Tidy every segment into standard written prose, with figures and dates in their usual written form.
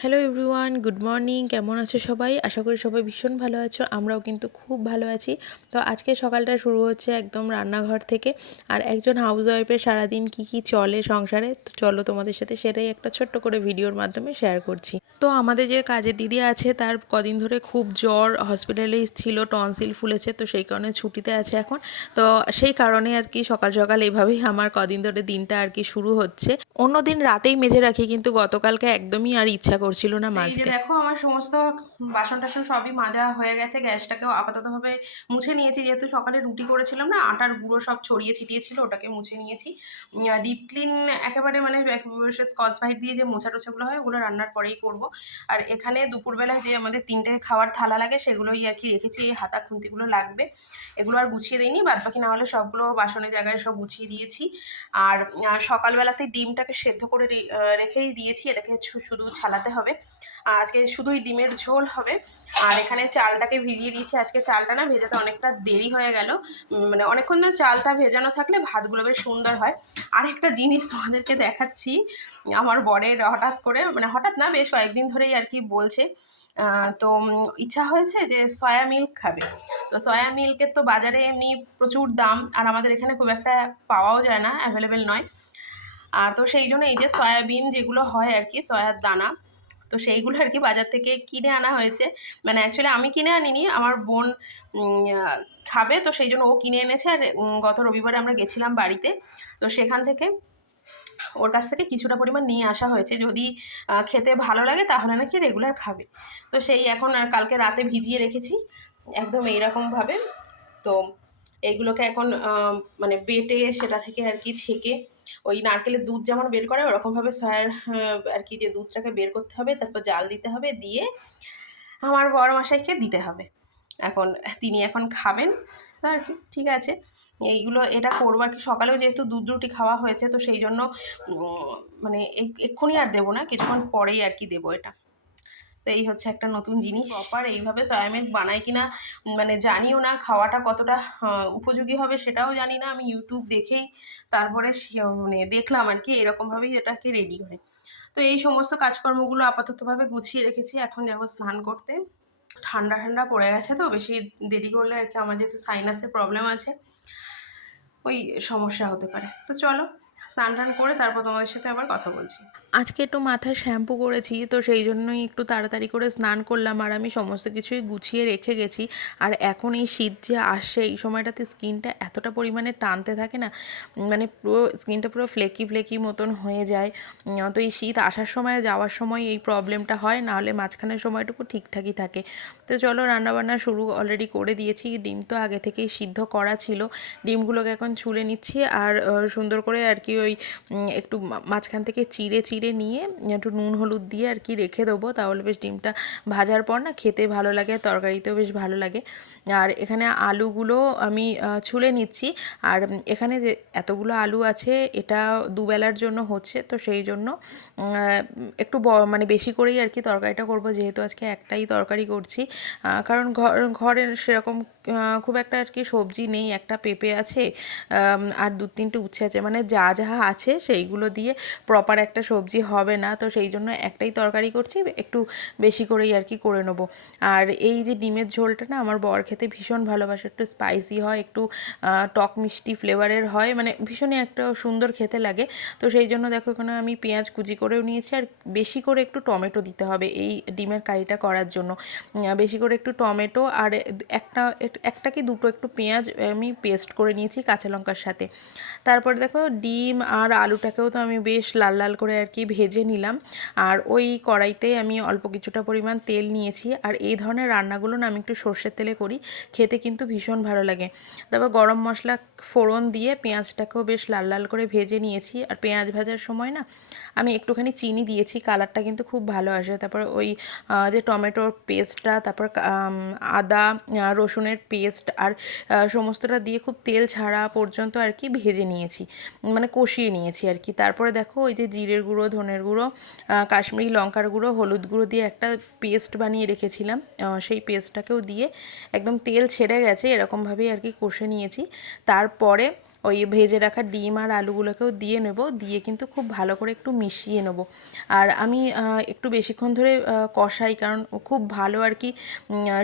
Hello everyone, good morning. কেমন আছো সবাই? আশা করি সবাই ভীষণ ভালো আছো। আমরাও কিন্তু খুব ভালো আছি। তো আজকে সকালটা শুরু হচ্ছে একদম রান্নাঘর থেকে। আর একজন হাউস ওয়াইফের সারাদিন কী চলে সংসারে, তো চলো তোমাদের সাথে সেটাই একটা ছোট্ট করে ভিডিওর মাধ্যমে শেয়ার করছি। তো আমাদের যে কাজের দিদি আছে তার কদিন ধরে খুব জ্বর, হসপিটালেই ছিল, টনসিল ফুলেছে, তো সেই কারণে ছুটিতে আছে এখন। তো সেই কারণে আর কি সকাল সকাল এইভাবেই আমার কদিন ধরে দিনটা আর কি শুরু হচ্ছে। অন্য দিন রাতেই মেজে রাখি, কিন্তু গতকালকে একদমই আর ইচ্ছা করছিল না মাজতে। এই যে দেখো আমার সমস্ত বাসন টাসন সবই মাজা হয়ে গেছে। গ্যাসটাকেও আপাততভাবে মুছে নিয়েছি, যেহেতু সকালে রুটি করেছিলাম না, আটার গুঁড়ো সব ছড়িয়ে ছিটিয়ে ছিল, ওটাকে মুছে নিয়েছি। ডিপ ক্লিন একেবারে মানে স্কচ ব্রাইট দিয়ে যে মোছা টোছাগুলো হয় ওগুলো রান্নার পরেই করব। আর এখানে দুপুরবেলায় যে আমাদের 3টে খাওয়ার থালা লাগে সেগুলোই আর কি রেখেছি। এই হাতা খুন্তিগুলো লাগবে, এগুলো আর গুছিয়ে দিইনি, বাদবাকি না হলে সবগুলো বাসনের জায়গায় সব গুছিয়ে দিয়েছি। আর সকালবেলাতে ডিমটাকে সেদ্ধ করে রেখেই দিয়েছি, এটাকে শুধু ছালাতে হবে। আজকে শুধুই ডিমের ঝোল হবে। আর এখানে চালটাকে ভিজিয়ে দিয়েছি। আজকে চালটা না ভেজাতে অনেকটা দেরি হয়ে গেল, মানে অনেকক্ষণ না চালটা ভেজানো থাকলে ভাতগুলো বেশ সুন্দর হয়। আর একটা জিনিস তোমাদেরকে দেখাচ্ছি, আমার বরের হঠাৎ করে, মানে হঠাৎ না, বেশ কয়েকদিন ধরেই আর কি বলছে, তো ইচ্ছা হয়েছে যে সয়া মিল্ক খাবে। তো সয়া মিল্কের তো বাজারে এমনি প্রচুর দাম, আর আমাদের এখানে খুব একটা পাওয়াও যায় না, অ্যাভেলেবেল নয়। আর তো সেই জন্য এই যে সয়াবিন যেগুলো হয় আর কি, সয়ার দানা, তো সেইগুলো আর কি বাজার থেকে কিনে আনা হয়েছে। মানে অ্যাকচুয়ালি আমি কিনে আনিনি, আমার বোন খাবে, তো সেই জন্য ও কিনে এনেছে। আর গত রবিবারে আমরা গেছিলাম বাড়িতে, তো সেখান থেকে ওর কাছ থেকে কিছুটা পরিমাণ নিয়ে আসা হয়েছে। যদি খেতে ভালো লাগে তাহলে নাকি রেগুলার খাবে। তো সেই এখন আর কালকে রাতে ভিজিয়ে রেখেছি একদম এইরকমভাবে। তো এইগুলোকে এখন মানে বেটে সেটা থেকে আর কি ছেঁকে, ওই নারকেলের দুধ যেমন বের করে ওরকমভাবে সয়ার আর কি যে দুধটাকে বের করতে হবে, তারপর জাল দিতে হবে, দিয়ে আমার বড় মশাইকে দিতে হবে। এখন তিনি এখন খাবেন, তো আর কি ঠিক আছে। এইগুলো এটা করবো আর কি। সকালেও যেহেতু দুধ রুটি খাওয়া হয়েছে, তো সেই জন্য মানে এক্ষুনি আর দেবো না, কিছুক্ষণ পরেই আর কি দেবো এটা। তো এই হচ্ছে একটা নতুন জিনিস। প্রপার এইভাবে সয়া মিল্ক বানায় কিনা মানে জানিও না, খাওয়াটা কতটা উপযোগী হবে সেটাও জানি না। আমি ইউটিউব দেখেই তারপরে মানে দেখলাম আর কি, এরকমভাবেই এটাকে রেডি করে। তো এই সমস্ত কাজকর্মগুলো আপাততভাবে গুছিয়ে রেখেছি। এখন যাবো স্নান করতে। ঠান্ডা ঠান্ডা পড়ে গেছে, তো বেশি দেরি করলে আর কি আমার যেহেতু সাইনাসের প্রবলেম আছে, ওই সমস্যা হতে পারে। তো চলো স্নান টান করে তারপর তোমাদের সাথে আবার কথা বলছি। আজকে একটু মাথায় শ্যাম্পু করেছি, তো সেই জন্যই একটু তাড়াতাড়ি করে স্নান করলাম। আর আমি সমস্ত কিছুই গুছিয়ে রেখে গেছি। আর এখন এই শীত যে আসছে, এই সময়টাতে স্কিনটা এতটা পরিমাণে টানতে থাকে না, মানে পুরো স্কিনটা পুরো ফ্লেকি ফ্লেকি মতন হয়ে যায়। তো এই শীত আসার সময় যাওয়ার সময় এই প্রবলেমটা হয়, নাহলে মাঝখানের সময়টুকু ঠিকঠাকই থাকে। তো চলো রান্নাবান্না শুরু অলরেডি করে দিয়েছি। ডিম তো আগে থেকেই সিদ্ধ করা ছিল, ডিমগুলোকে এখন ছুলে নিচ্ছি। আর সুন্দর করে আর কি ওই একটু মাঝখান থেকে চিড়ে চিড়ে নিয়ে একটু নুন হলুদ দিয়ে আর কি রেখে দেবো, তাহলে বেশ ডিমটা ভাজার পর না খেতে ভালো লাগে, তরকারিতেও বেশ ভালো লাগে। আর এখানে আলুগুলো আমি ছুলে নিচ্ছি। আর এখানে যে এতগুলো আলু আছে এটা দুবেলার জন্য হচ্ছে, তো সেই জন্য একটু মানে বেশি করেই আর কি তরকারিটা করব, যেহেতু আজকে একটাই তরকারি করছি। কারণ ঘরে সেরকম খুব একটা আর কি সবজি নেই, একটা পেঁপে আছে, আর 2-3টে উচ্ছে আছে, মানে যা যা আছে সেইগুলো দিয়ে প্রপার একটা সবজি হবে না, তো সেই জন্য একটাই তরকারি করছি, একটু বেশি করেই আর কি করে নেবো। আর এই যে ডিমের ঝোলটা না আমার বর খেতে ভীষণ ভালোবাসে, একটু স্পাইসি হয়, একটু টক মিষ্টি ফ্লেভারের হয়, মানে ভীষণই একটা সুন্দর খেতে লাগে। তো সেই জন্য দেখো এখানে আমি পেঁয়াজ কুচি করেও নিয়েছি। আর বেশি করে একটু টমেটো দিতে হবে এই ডিমের কারিটা করার জন্য, বেশি করে একটু টমেটো আর একটা কি দুটো একটু পেঁয়াজ আমি পেস্ট করে নিয়েছি কাঁচা লঙ্কার সাথে। তারপরে দেখো ডিম আর আলুটাকেও তো আমি বেশ লাল লাল করে আর কি ভেজে নিলাম। আর ওই কড়াইতে আমি অল্প কিছুটা পরিমাণ তেল নিয়েছি। আর এই ধরনের রান্নাগুলো না আমি একটু সর্ষের তেলে করি, খেতে কিন্তু ভীষণ ভালো লাগে। তারপর গরম মশলা ফোড়ন দিয়ে পেঁয়াজটাকেও বেশ লাল লাল করে ভেজে নিয়েছি। আর পেঁয়াজ ভাজার সময় না আমি একটুখানি চিনি দিয়েছি, কালারটা কিন্তু খুব ভালো আসে। তারপর ওই যে টমেটোর পেস্টটা, তারপর আদা রসুনের পেস্ট আর সমস্তটা দিয়ে খুব তেল ছাড়া পর্যন্ত আর কি ভেজে নিয়েছি, মানে কষিয়ে নিয়েছি আর কি। তারপরে দেখো ওই যে জিরের গুঁড়ো, ধনের গুঁড়ো, কাশ্মীরি লঙ্কার গুঁড়ো, হলুদ গুঁড়ো দিয়ে একটা পেস্ট বানিয়ে রেখেছিলাম, সেই পেস্টটাকেও দিয়ে একদম তেল ছেড়ে গেছে এরকমভাবেই আর কি কষে নিয়েছি। তারপরে ওই ভেজে রাখা ডিম আর আলুগুলোকেও দিয়ে নেব, দিয়ে কিন্তু খুব ভালো করে একটু মিশিয়ে নেব। আর আমি একটু বেশিক্ষণ ধরে কষাই, কারণ খুব ভালো আর কি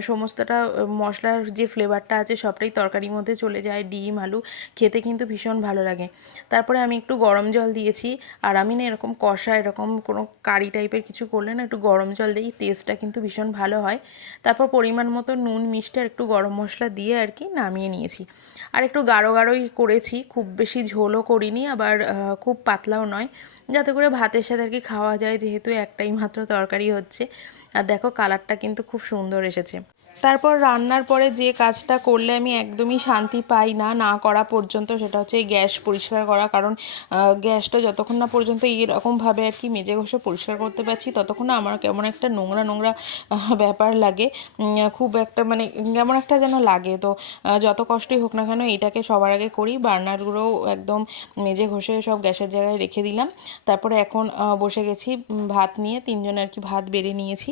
সমস্তটা মশলার যে ফ্লেভারটা আছে সবটাই তরকারির মধ্যে চলে যায়, ডিম আলু খেতে কিন্তু ভীষণ ভালো লাগে। তারপরে আমি একটু গরম জল দিয়েছি। আর আমি না এরকম কষা এরকম কোনো কারি টাইপের কিছু করলে না একটু গরম জল দিই, টেস্টটা কিন্তু ভীষণ ভালো হয়। তারপর পরিমাণ মতো নুন মিষ্টি আর একটু গরম মশলা দিয়ে আর কি নামিয়ে নিয়েছি। আর একটু গাঢ় গাঢ়ই করেছি, খুব বেশি ঝোলও করিনি, আবার খুব পাতলাও নয়, যাতে করে ভাতের সাথে আর কি খাওয়া যায়, যেহেতু একটাই মাত্র তরকারি হচ্ছে। আর দেখো কালারটা কিন্তু খুব সুন্দর এসেছে। তারপর রান্নার পরে যে কাজটা করলে আমি একদমই শান্তি পাই না না করা পর্যন্ত, সেটা হচ্ছে এই গ্যাস পরিষ্কার করা। কারণ গ্যাসটা যতক্ষণ না পর্যন্ত এইরকমভাবে আর কি মেজে ঘষে পরিষ্কার করতে পারছি, ততক্ষণ না আমার কেমন একটা নোংরা নোংরা ব্যাপার লাগে, খুব একটা মানে কেমন একটা যেন লাগে। তো যত কষ্টই হোক না কেন এটাকে সবার আগে করি। বার্নারগুলোও একদম মেজে ঘষে সব গ্যাসের জায়গায় রেখে দিলাম। তারপরে এখন বসে গেছি ভাত নিয়ে, তিনজনে আর কি ভাত বেড়ে নিয়েছি,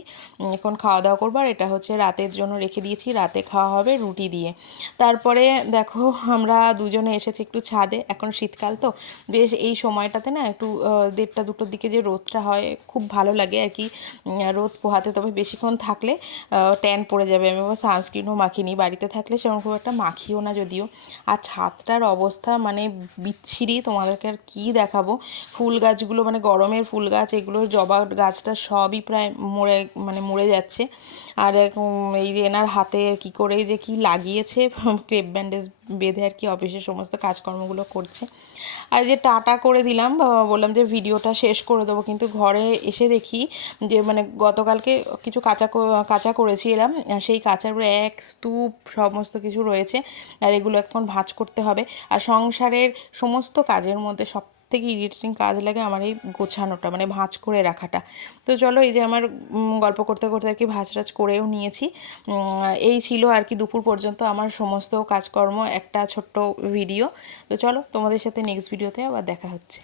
এখন খাওয়া দাওয়া করবো। আর এটা হচ্ছে রাতের জন্য রেখে দিয়েছি, রাতে খাওয়া হবে রুটি দিয়ে। তারপরে দেখো আমরা দুজনে এসেছি একটু ছাদে, এখন শীতকাল তো বেশ এই সময়টাতে না একটু 1:30-2টোর দিকে যে রোদটা হয় খুব ভালো লাগে আর কি রোদ পোহাতে। তবে বেশিক্ষণ থাকলে ট্যান পড়ে যাবে। আমি আবার সানস্ক্রিনও মাখিনি, বাড়িতে থাকলে সেরকম খুব একটা মাখিও না যদিও। আর ছাদটার অবস্থা মানে বিচ্ছিরি, তোমাদেরকে আর কী দেখাবো। ফুল গাছগুলো মানে গরমের ফুল গাছ, এগুলো জবা গাছটা সবই প্রায় মরে যাচ্ছে। আর এই যে এনার হাতে কি করে যে কি লাগিয়েছে ক্রেপ ব্যান্ডেজ বেঁধে আর কি অফিসের সমস্ত কাজকর্মগুলো করছে। আর যে টাটা করে দিলাম, বললাম যে ভিডিওটা শেষ করে দেবো, কিন্তু ঘরে এসে দেখি যে মানে গতকালকে কিছু কাঁচা করেছিলাম, সেই কাঁচার এক স্তূপ সমস্ত কিছু রয়েছে। আর এগুলো এখন ভাঁজ করতে হবে। আর সংসারের সমস্ত কাজের মধ্যে সব থেকে ইরিটেটিং কাজ লাগে আমার এই গোছানোটা, মানে ভাঁজ করে রাখাটা। তো চলো, এই যে আমার গল্প করতে করতে আর কি ভাঁজ টাজ করেও নিয়েছি। এই ছিল আর কি দুপুর পর্যন্ত আমার সমস্ত কাজকর্ম, একটা ছোট্ট ভিডিও। তো চলো, তোমাদের সাথে নেক্সট ভিডিওতে আবার দেখা হচ্ছে।